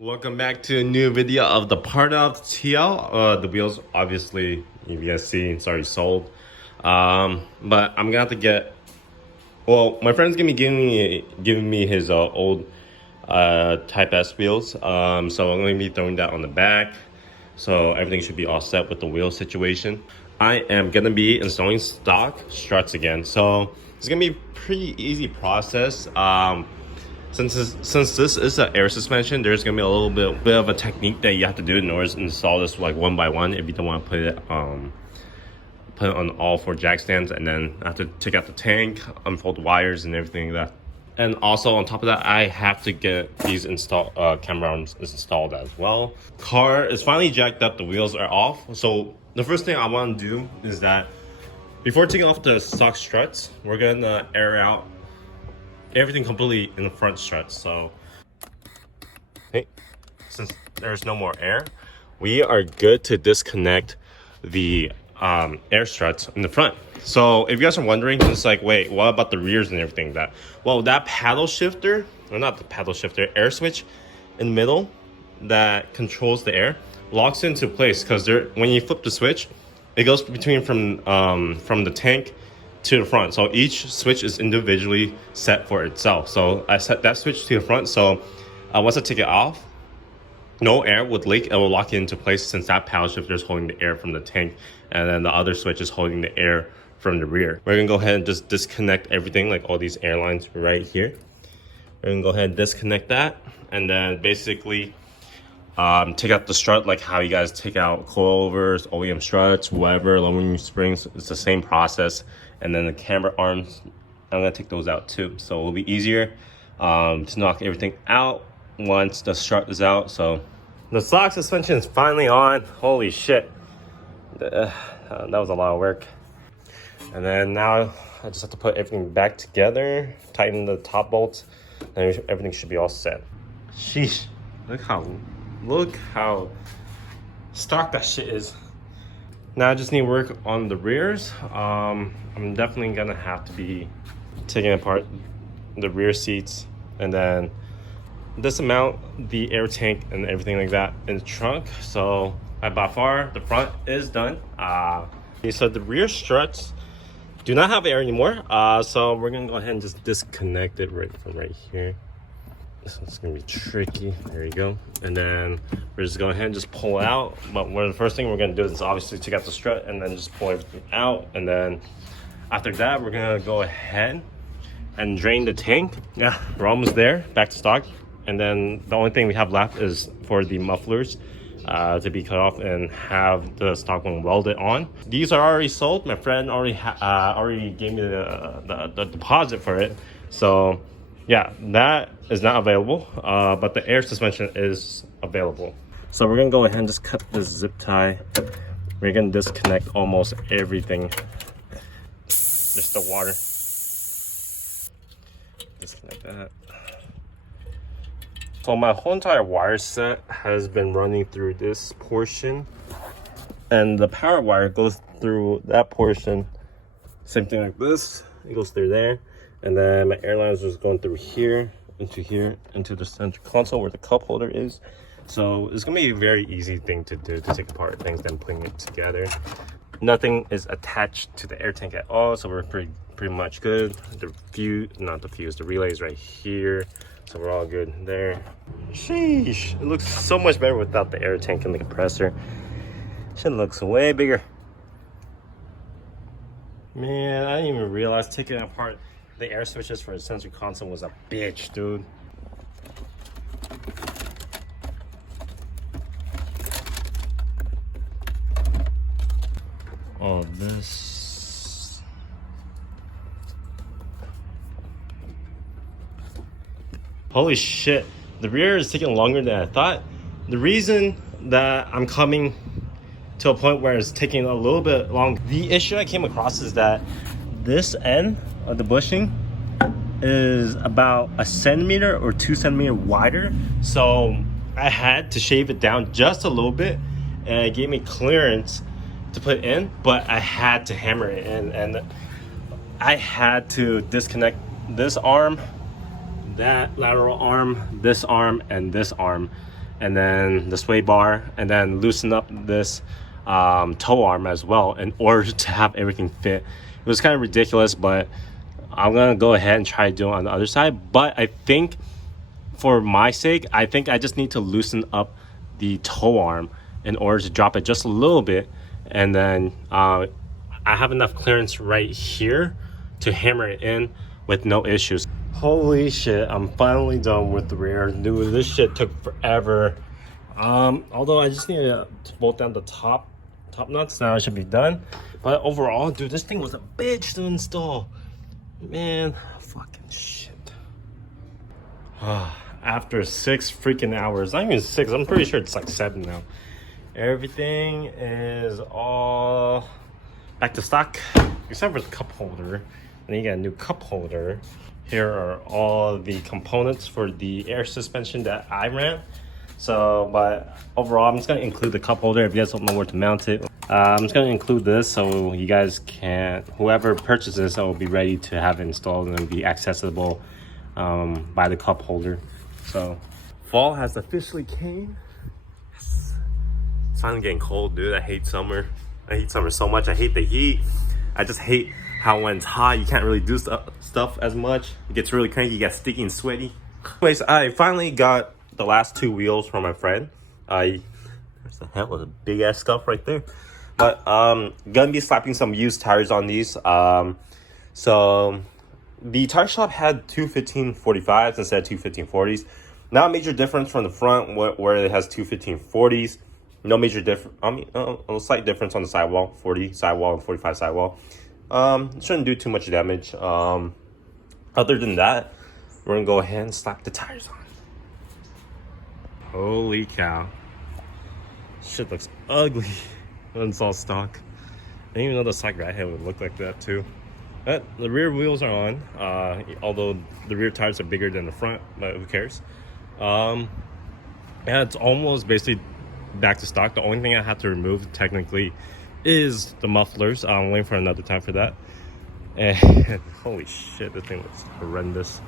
Welcome back to a new video of the part of the TL. The wheels, obviously, if you guys see, it's already sold. But I'm gonna have to get. Well, my friend's gonna be giving me his old Type S wheels. So I'm gonna be throwing that on the back. So everything should be all set with the wheel situation. I am gonna be installing stock struts again. So it's gonna be a pretty easy process. Since this is an air suspension, there's gonna be a little bit of a technique that you have to do in order to install this like one by one. If you don't want to put it on all four jack stands, and then I have to take out the tank, unfold the wires and everything like that. And also on top of that, I have to get these camber arms installed as well. Car is finally jacked up. The wheels are off. So the first thing I want to do is that before taking off the stock struts, we're gonna air out everything completely in the front struts. So hey, since there's no more air, we are good to disconnect the air struts in the front. So if you guys are wondering, it's like, wait, what about the rears and everything? That paddle shifter, or not the paddle shifter, air switch in the middle that controls the air locks into place, because when you flip the switch, it goes between from the tank to the front. So each switch is individually set for itself. So I set that switch to the front. So once I take it off, no air would leak. It will lock it into place, since that paddle shifter is holding the air from the tank, and then the other switch is holding the air from the rear. We're gonna go ahead and just disconnect everything, like all these air lines right here. We're gonna go ahead and disconnect that, and then basically take out the strut, like how you guys take out coilovers, OEM struts, whatever, aluminum springs. It's the same process. And then the camber arms, I'm gonna take those out too. So it'll be easier to knock everything out once the strut is out. So the stock suspension is finally on. Holy shit. That was a lot of work. And then now I just have to put everything back together, tighten the top bolts, and everything should be all set. Sheesh, look how stock that shit is. Now I just need work on the rears. I'm definitely gonna have to be taking apart the rear seats, and then dismount the air tank and everything like that in the trunk. So by far the front is done. So the rear struts do not have air anymore. So we're gonna go ahead and just disconnect it from right here. So it's gonna be tricky. There you go. And then we're just going ahead and just pull it out. But the first thing we're gonna do is obviously take out the strut and then just pull everything out. And then after that, we're gonna go ahead and drain the tank. Yeah, we're almost there, back to stock. And then the only thing we have left is for the mufflers to be cut off and have the stock one welded on. These are already sold. My friend already gave me the deposit for it. So yeah, that is not available, but the air suspension is available. So we're gonna go ahead and just cut this zip tie. We're gonna disconnect almost everything. Just the water. Disconnect that. So my whole entire wire set has been running through this portion, and the power wire goes through that portion. Same thing like this, it goes through there. And then my airline is just going through here, into the center console where the cup holder is. So it's gonna be a very easy thing to do, to take apart things, then putting it together. Nothing is attached to the air tank at all, so we're pretty much good. The relay is right here, so we're all good there. Sheesh, it looks so much better without the air tank and the compressor. Shit looks way bigger. Man, I didn't even realize taking apart the air switches for the sensor console was a bitch, dude. All this. Holy shit, the rear is taking longer than I thought. The reason that I'm coming to a point where it's taking a little bit long, the issue I came across is that this end of the bushing is about 1 centimeter or 2 centimeters wider. So I had to shave it down just a little bit, and it gave me clearance to put in, but I had to hammer it in, and I had to disconnect this arm, that lateral arm, this arm, and this arm. and then the sway bar, and then loosen up this toe arm as well in order to have everything fit. It was kind of ridiculous, but I'm gonna go ahead and try doing it on the other side. But I think for my sake, I think I just need to loosen up the toe arm in order to drop it just a little bit, and then I have enough clearance right here to hammer it in with no issues. Holy shit, I'm finally done with the rear. Dude, this shit took forever. Although I just need to bolt down the top nuts, now I should be done. But overall, dude, this thing was a bitch to install. Man, fucking shit. After 6 freaking hours, not even 6, I'm pretty sure it's like 7 now. Everything is all back to stock, except for the cup holder. And then you got a new cup holder. Here are all the components for the air suspension that I ran. So, but overall, I'm just gonna include the cup holder if you guys don't know where to mount it. I'm just gonna include this so you guys can, whoever purchases it will be ready to have it installed and be accessible by the cup holder. So, fall has officially came. Yes. It's finally getting cold, dude. I hate summer. I hate summer so much. I hate the heat. I just hate how when it's hot, you can't really do stuff as much. It gets really cranky, you get sticky and sweaty. Anyways, I finally got the last 2 wheels from my friend. There's the hell with a big ass scuff right there. But gonna be slapping some used tires on these. So the tire shop had 215/45s instead of 215/40s. Not a major difference from the front where it has 215/40s. No major difference. I mean, a slight difference on the sidewall, 40 sidewall and 45 sidewall. Shouldn't do too much damage. Other than that, we're gonna go ahead and slap the tires on. Holy cow. Shit looks ugly when it's all stock. I didn't even know the stock right head would look like that too. But the rear wheels are on, although the rear tires are bigger than the front, but who cares? Yeah, it's almost basically back to stock. The only thing I have to remove technically is the mufflers. I'm waiting for another time for that. And holy shit, this thing looks horrendous.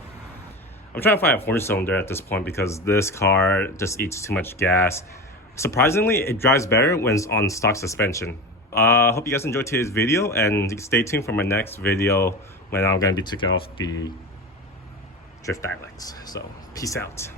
I'm trying to find a 4-cylinder at this point because this car just eats too much gas. Surprisingly, it drives better when it's on stock suspension. Hope you guys enjoyed today's video, and stay tuned for my next video when I'm going to be taking off the drift dialects. So peace out.